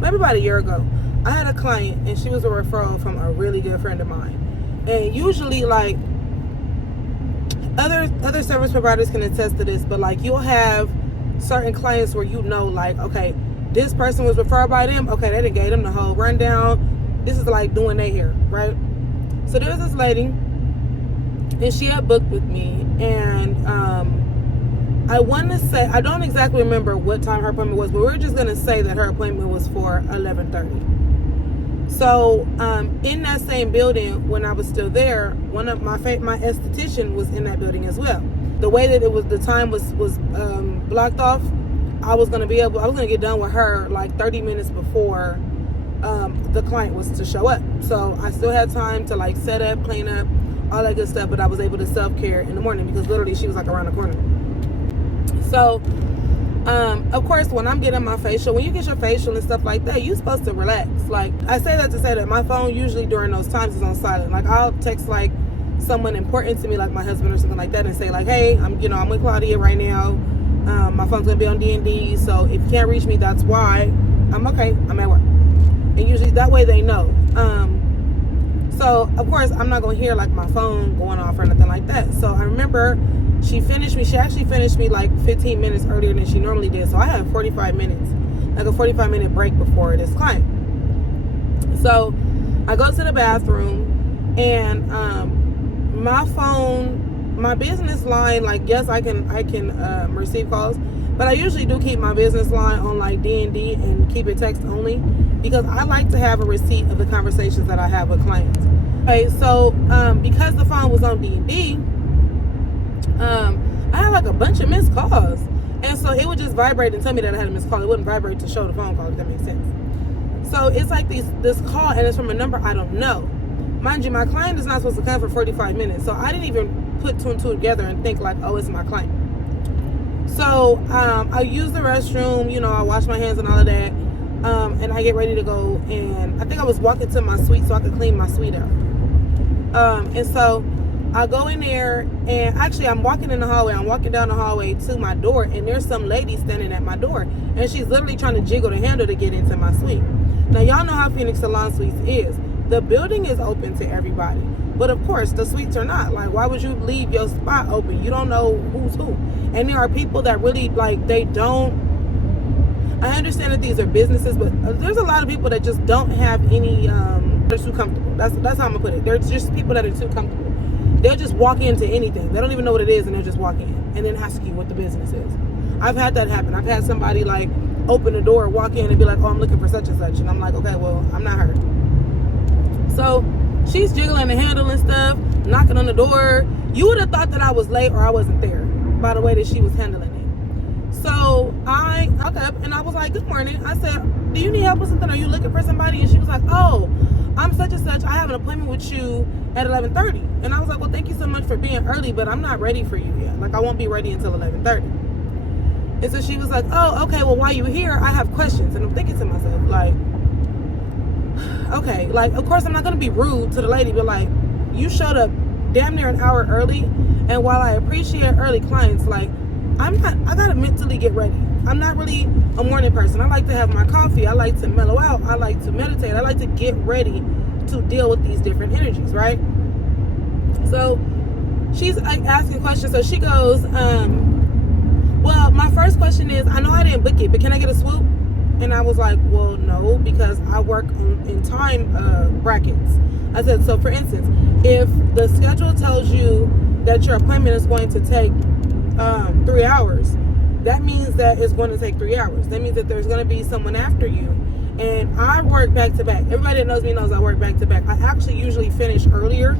maybe about a year ago, I had a client and she was a referral from a really good friend of mine. And usually, like, other service providers can attest to this, but like, you'll have certain clients where you know, like, okay, this person was referred by them, okay, they done gave them the whole rundown. This is like doing their hair, right? So there was this lady, and she had booked with me, and I want to say, I don't exactly remember what time her appointment was, but we're just going to say that her appointment was for 11:30. So in that same building, when I was still there, one of my esthetician was in that building as well. The way that it was, the time was blocked off, I was going to get done with her like 30 minutes before the client was to show up. So I still had time to like set up, clean up, all that good stuff, but I was able to self-care in the morning because literally she was like around the corner. So, of course, when I'm getting my facial, when you get your facial and stuff like that, you're supposed to relax. Like, I say that to say that my phone usually during those times is on silent. Like, I'll text like someone important to me, like my husband or something like that, and say like, hey, I'm with Claudia right now. My phone's gonna be on D&D, so if you can't reach me, that's why. I'm okay. I'm at work, and usually that way they know. So of course I'm not gonna hear like my phone going off or anything like that. So I remember she actually finished me like 15 minutes earlier than she normally did. So I had 45 minutes, like a 45-minute break before this client. So I go to the bathroom, and my phone, my business line, like, yes, I can receive calls, but I usually do keep my business line on like D&D and keep it text only, because I like to have a receipt of the conversations that I have with clients. Okay, so because the phone was on D&D, I had like a bunch of missed calls, and so it would just vibrate and tell me that I had a missed call. It wouldn't vibrate to show the phone call, if that makes sense. So it's like this call, and it's from a number I don't know. Mind you, my client is not supposed to come for 45 minutes, so I didn't even put two and two together and think like, oh, it's my client. So I use the restroom, I wash my hands and all of that, and I get ready to go, and I think I was walking to my suite so I could clean my suite up. And so I go in there, and actually I'm walking in the hallway. I'm walking down the hallway to my door, and there's some lady standing at my door, and she's literally trying to jiggle the handle to get into my suite. Now, y'all know how Phoenix Salon Suites is. The building is open to everybody, but of course the suites are not. Like, why would you leave your spot open? You don't know who's who. And there are people that really, like, they don't, I understand that these are businesses, but there's a lot of people that just don't have any, they're too comfortable. That's how I'm gonna put it. They're just people that are too comfortable. They'll just walk into anything. They don't even know what it is, and they'll just walk in and then ask you what the business is. I've had that happen. I've had somebody like open the door, walk in, and be like, oh, I'm looking for such and such, and I'm like, okay, well, I'm not her. So she's jiggling the handle and stuff, knocking on the door. You would have thought that I was late or I wasn't there by the way that she was handling it. So I woke up and I was like, good morning. I said, do you need help with something? Are you looking for somebody? And she was like, oh, I'm such and such. I have an appointment with you at 11:30. And I was like, well, thank you so much for being early, but I'm not ready for you yet. Like, I won't be ready until 11:30. And so she was like, oh, okay, well, while you're here, I have questions. And I'm thinking to myself, like, okay, like, of course I'm not going to be rude to the lady, but like, you showed up damn near an hour early, and while I appreciate early clients, like, I gotta mentally get ready. I'm not really a morning person. I like to have my coffee. I like to mellow out. I like to meditate. I like to get ready to deal with these different energies, right? So she's like asking questions. So she goes, well, my first question is, I know I didn't book it, but can I get a swoop? And I was like, well, no, because I work in time brackets. I said, so for instance, if the schedule tells you that your appointment is going to take 3 hours, that means that it's going to take 3 hours. That means that there's going to be someone after you. And I work back to back. Everybody that knows me knows I work back to back. I actually usually finish earlier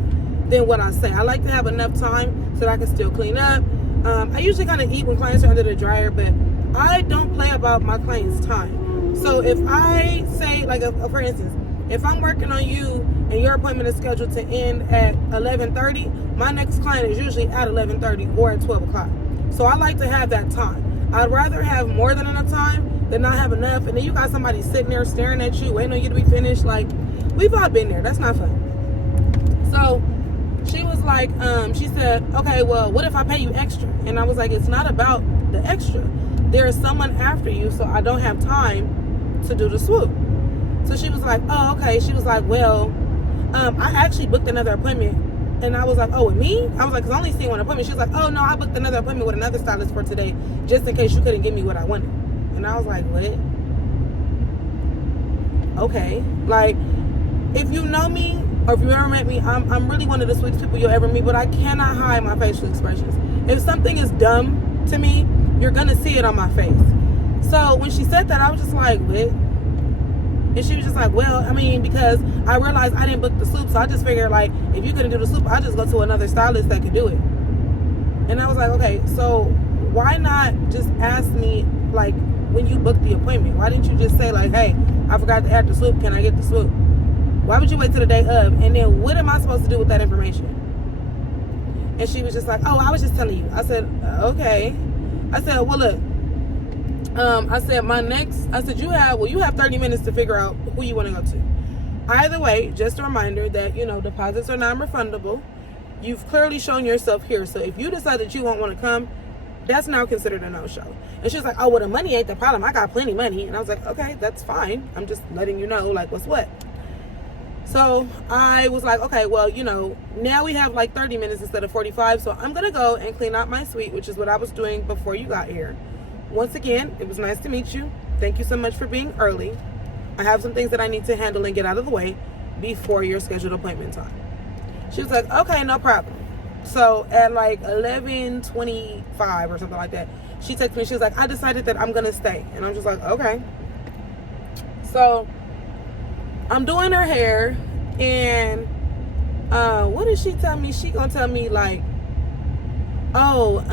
than what I say. I like to have enough time so that I can still clean up. I usually kind of eat when clients are under the dryer, but I don't play about my clients' time. So if I say, like, for instance, if I'm working on you and your appointment is scheduled to end at 11:30, my next client is usually at 11:30 or at 12 o'clock. So I like to have that time. I'd rather have more than enough time than not have enough, and then you got somebody sitting there staring at you, waiting on you to be finished. Like, we've all been there. That's not fun. So she was like, she said, okay, well, what if I pay you extra? And I was like, it's not about the extra. There is someone after you, so I don't have time to do the swoop. So she was like, oh, okay. She was like, well, I actually booked another appointment. And I was like, oh, with me? I was like, because I only seen one appointment. She was like, oh, no, I booked another appointment with another stylist for today, just in case you couldn't give me what I wanted. And I was like, what? Okay. Like, if you know me, or if you ever met me, I'm really one of the sweetest people you'll ever meet, but I cannot hide my facial expressions. If something is dumb to me, you're going to see it on my face. So when she said that, I was just like, what? And she was just like, well, I mean, because I realized I didn't book the swoop, so I just figured, like, if you couldn't do the swoop, I'll just go to another stylist that could do it. And I was like, okay, so why not just ask me, like, when you booked the appointment? Why didn't you just say, like, hey, I forgot to add the swoop, can I get the swoop? Why would you wait till the day of? And then what am I supposed to do with that information? And she was just like, oh, I was just telling you. I said, okay. I said, well, look. I said, you have 30 minutes to figure out who you want to go to. Either way, just a reminder that, deposits are non-refundable. You've clearly shown yourself here. So if you decide that you won't want to come, that's now considered a no-show. And she was like, oh, well, the money ain't the problem. I got plenty of money. And I was like, okay, that's fine. I'm just letting you know, like, what's what. So I was like, okay, well, now we have like 30 minutes instead of 45. So I'm going to go and clean out my suite, which is what I was doing before you got here. Once again, it was nice to meet you. Thank you so much for being early. I have some things that I need to handle and get out of the way before your scheduled appointment time. She was like, okay, no problem. So at like 11:25 or something like that, she texted me. She was like, I decided that I'm going to stay. And I'm just like, okay. So I'm doing her hair. And what did she tell me? She going to tell me like, oh,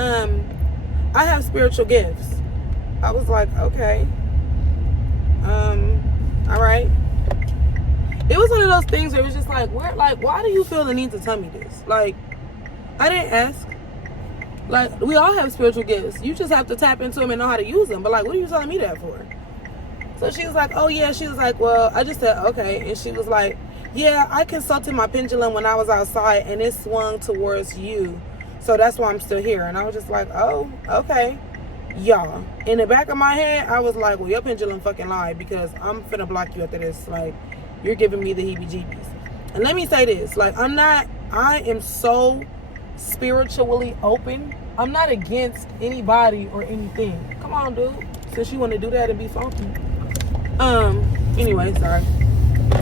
I have spiritual gifts. I was like, okay. All right. It was one of those things where it was just like, why do you feel the need to tell me this? Like, I didn't ask. Like, we all have spiritual gifts. You just have to tap into them and know how to use them. But like, what are you telling me that for? So she was like, oh yeah. She was like, well, I just said, okay. And she was like, yeah, I consulted my pendulum when I was outside and it swung towards you. So that's why I'm still here. And I was just like, oh, okay. Y'all, in the back of my head, I was like, well, your pendulum fucking lied, because I'm finna block you after this. Like, you're giving me the heebie-jeebies. And let me say this. Like, I am so spiritually open. I'm not against anybody or anything. Come on, dude. Since you want to do that and be funky. Anyway, sorry.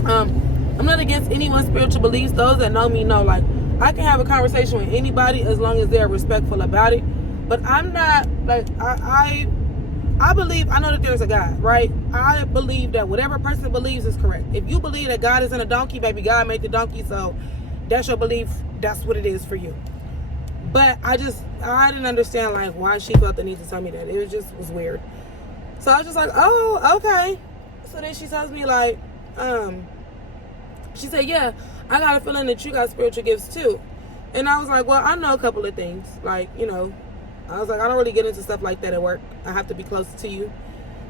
I'm not against anyone's spiritual beliefs. Those that know me know, like, I can have a conversation with anybody as long as they're respectful about it. But I'm not, like, I believe, I know that there's a God, right? I believe that whatever person believes is correct. If you believe that God is in a donkey, baby, God made the donkey, so that's your belief. That's what it is for you. But I didn't understand, like, why she felt the need to tell me that. It just was weird. So I was just like, oh, okay. So then she tells me, like, she said, yeah, I got a feeling that you got spiritual gifts too. And I was like, well, I know a couple of things. Like, I was like, I don't really get into stuff like that at work. I have to be close to you.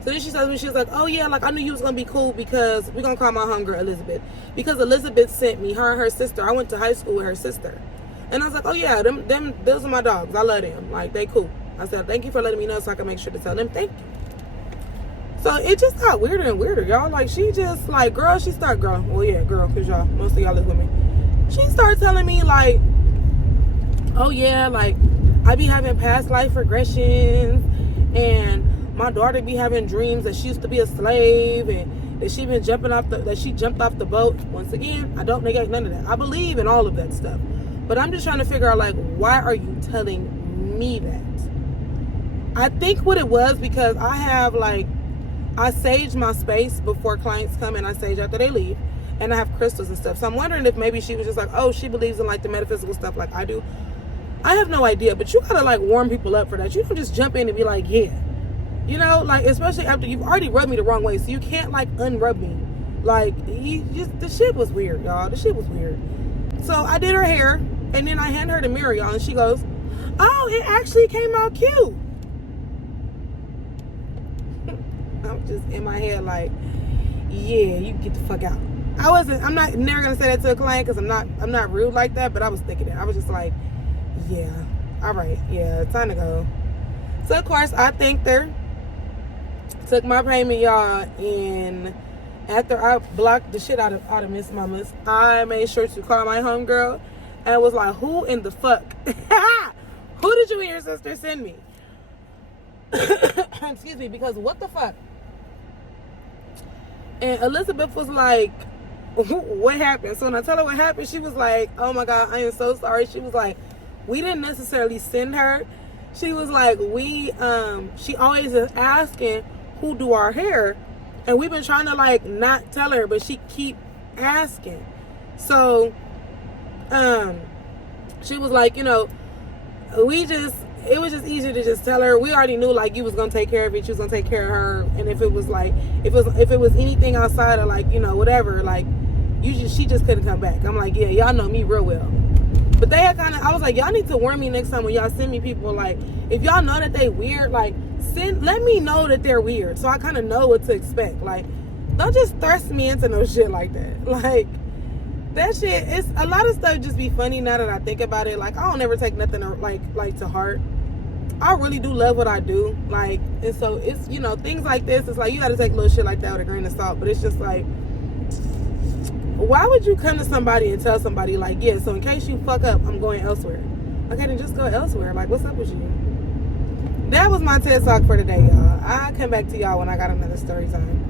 So then she tells me, she was like, oh yeah, like I knew you was going to be cool because we're going to call my homegirl Elizabeth. Because Elizabeth sent me, her and her sister. I went to high school with her sister. And I was like, oh yeah, those are my dogs. I love them. Like, they cool. I said, thank you for letting me know so I can make sure to tell them thank you. So it just got weirder and weirder, y'all. Like, she just, like, girl, well, yeah, girl, because y'all, most of y'all live with me. She started telling me, like, oh yeah, like, I be having past life regressions, and my daughter be having dreams that she used to be a slave, and that she jumped off the boat. Once again, I don't negate none of that. I believe in all of that stuff. But I'm just trying to figure out, like, why are you telling me that? I think what it was, because I have, like, I sage my space before clients come, and I sage after they leave, and I have crystals and stuff. So I'm wondering if maybe she was just like, oh, she believes in, like, the metaphysical stuff like I do. I have no idea, but you gotta, like, warm people up for that. You don't just jump in and be like, yeah. Like, especially after you've already rubbed me the wrong way, so you can't, like, unrub me. Like, the shit was weird, y'all. The shit was weird. So I did her hair, and then I handed her the mirror, y'all, and she goes, oh, it actually came out cute. I'm just in my head like, yeah, you get the fuck out. I'm not never gonna say that to a client, because I'm not rude like that, but I was thinking that. I was just like, yeah, all right, yeah, time to go. So of course I thanked her, Took my payment, y'all, and after I blocked the shit out of Miss Mamas, I made sure to call my homegirl and was like, who in the fuck? Who did you and your sister send me? Excuse me, because what the fuck? And Elizabeth was like, what happened? So when I tell her what happened, she was like, oh my God, I am so sorry. She was like, we didn't necessarily send her. She was like, she always is asking who do our hair. And we've been trying to like not tell her, but she keep asking. So, she was like, it was just easier to just tell her. We already knew like you was gonna take care of it. You was gonna take care of her. And if it was like, if it was anything outside of like, whatever, like she just couldn't come back. I'm like, yeah, y'all know me real well. But they had I was like, y'all need to warn me next time when y'all send me people. Like, if y'all know that they weird, like let me know that they're weird, so I kind of know what to expect. Like, don't just thrust me into no shit like that. Like, that shit, it's a lot of stuff just be funny now that I think about it. Like, I don't ever take nothing like to heart. I really do love what I do. Like, and so it's, things like this, it's like you gotta take little shit like that with a grain of salt. But it's just like, why would you come to somebody and tell somebody like, yeah, so in case you fuck up, I'm going elsewhere? Okay, then just go elsewhere. Like, what's up with you? That was my TED Talk for today, y'all. I'll come back to y'all when I got another story time.